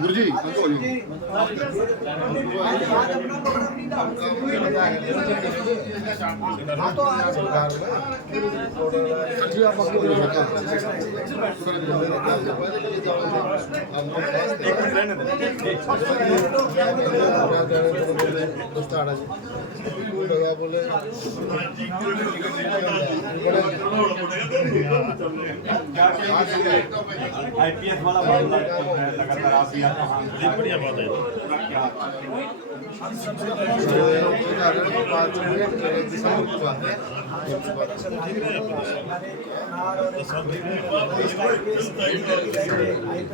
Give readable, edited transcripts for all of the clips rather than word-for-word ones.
गुरुजी बोले आईपीएस वाला लगातार आप भी बढ़िया बात है।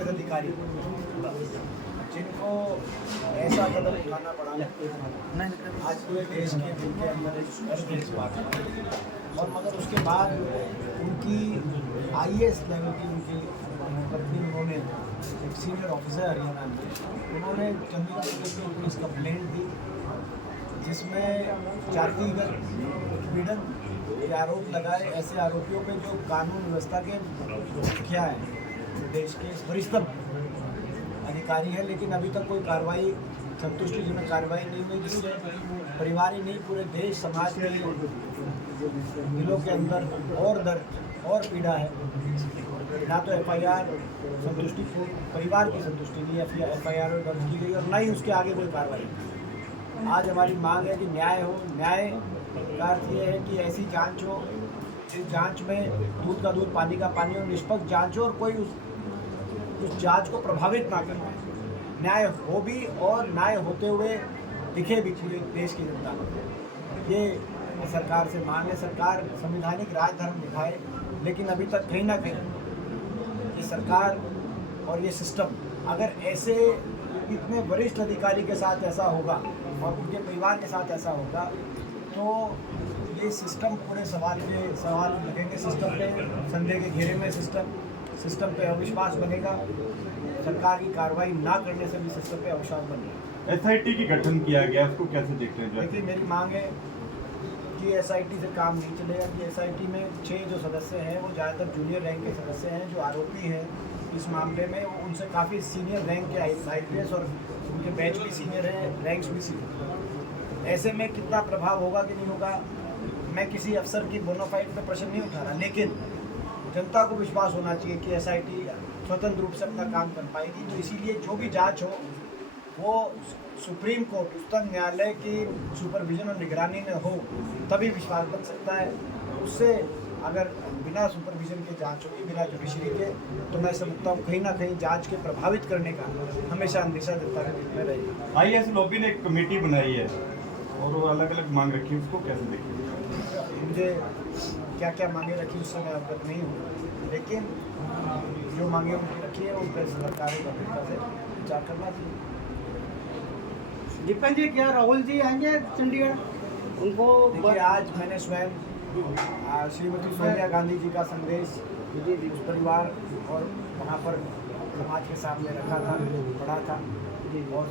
अधिकारी जिनको ऐसा कदम उठाना पड़ा आज पूरे देश के दिल के अंदर एक बात है, और मगर उसके बाद उनकी आईएएस लेवल की उनकी पत्नी, उन्होंने एक सीनियर ऑफिसर हरियाणा में, उन्होंने चंडीगढ़ पुलिस में पुलिस कंप्लेंट दी जिसमें जातिगत उत्पीड़न के आरोप लगाए ऐसे आरोपियों पे जो कानून व्यवस्था के मुखिया हैं, देश के वरिष्ठतम अधिकारी है, लेकिन अभी तक कोई कार्रवाई संतुष्टिजनक कार्रवाई नहीं हुई, जिससे परिवार ही नहीं पूरे देश समाज के दिलों के अंदर और दर्द और पीड़ा है। ना तो एफआईआर संतुष्टिपूर्ण परिवार की संतुष्टि नहीं, एफआईआर दर्ज की गई और ना ही उसके आगे कोई कार्रवाई। आज हमारी मांग है कि न्याय हो। न्याय का अर्थ ये है कि ऐसी जांच हो जिस जांच में दूध का दूध पानी का पानी और निष्पक्ष जांच हो और कोई उस जांच को प्रभावित ना कर पाए। न्याय हो भी और न्याय होते हुए दिखे भी पूरे देश की जनता को। ये सरकार से मांग है, सरकार संवैधानिक राजधर्म दिखाए, लेकिन अभी तक कहीं ना कहीं ये सरकार और ये सिस्टम अगर ऐसे इतने वरिष्ठ अधिकारी के साथ ऐसा होगा और उनके परिवार के साथ ऐसा होगा तो ये सिस्टम पूरे सवाल लगेंगे, सिस्टम पे संदेह के घेरे में सिस्टम पे अविश्वास बनेगा। सरकार की कार्रवाई ना करने से भी सिस्टम पे अविश्वास बनेगा। एसआईटी की गठन किया गया, उसको कैसे देखते हैं? देखिए, मेरी मांग है कि एसआईटी से काम नहीं चलेगा कि एसआईटी में 6 जो सदस्य हैं वो ज़्यादातर जूनियर रैंक के सदस्य हैं। जो आरोपी हैं इस मामले में वो उनसे काफ़ी सीनियर रैंक के आईपीएस और उनके बैच भी सीनियर है, रैंक्स भी सीनियर। ऐसे में कितना प्रभाव होगा कि नहीं होगा, मैं किसी अफसर की बोनाफाइड पे प्रश्न नहीं उठा रहा, लेकिन जनता को विश्वास होना चाहिए कि एसआईटी स्वतंत्र रूप से अपना काम कर पाएगी। तो इसीलिए जो भी जांच हो वो सुप्रीम कोर्ट, उच्चतम न्यायालय की सुपरविजन और निगरानी में हो, तभी विश्वास बन सकता है। उससे अगर बिना सुपरविजन के जांच होगी, बिना जुडिशरी के, तो मैं समझता हूँ कहीं ना कहीं जांच के प्रभावित करने का हमेशा अंदेशा जनता के दिल में रहेगा। आईएएस लॉबी ने एक कमेटी बनाई है और वो अलग अलग मांग रखी है, उसको कैसे देखिए? मुझे क्या क्या मांगे रखी उससे मैं अवगत नहीं हूँ, लेकिन जो मांगे उनकी रखी है उन पर सरकारी गंभीरता से विचार करना चाहिए। दीपक जी, क्या राहुल जी आएंगे चंडीगढ़? उनको देखिए, आज मैंने स्वयं श्रीमती सोनिया गांधी जी का संदेश उस परिवार और वहाँ पर समाज के सामने रखा था, पढ़ा था, और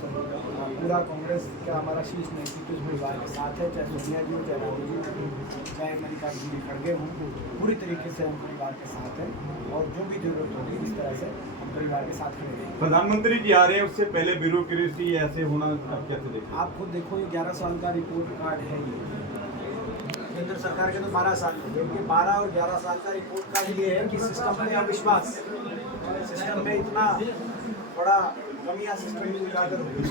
पूरा कांग्रेस का हमारा शीर्ष नेतृत्व इस परिवार के साथ है, चाहे सोनिया जी हो, चाहे राहुल जी, चाहे मल्लिकार्जुन जी खड़गे हों, पूरी तरीके से हम परिवार के साथ हैं और जो भी जरूरत होगी इस तरह से हम परिवार के साथ खड़े रहेंगे। प्रधानमंत्री जी आ रहे हैं, उससे पहले ब्यूरोक्रेसी ऐसे होना आप कैसे देखते हैं? आप खुद देखो, ये 11 साल का रिपोर्ट कार्ड है। ये केंद्र सरकार के तो 12 साल हो गए, 12 और 11 साल का रिपोर्ट कार्ड ये है कि सिस्टम में अविश्वास, सिस्टम में इतना बड़ा कमियां सिस्टम में उजागर हुई।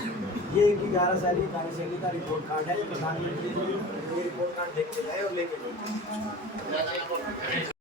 ये 11 साल की कार्यशैली का रिपोर्ट कार्ड है। प्रधानमंत्री जी ये रिपोर्ट कार्ड देख के गए और लेके गए।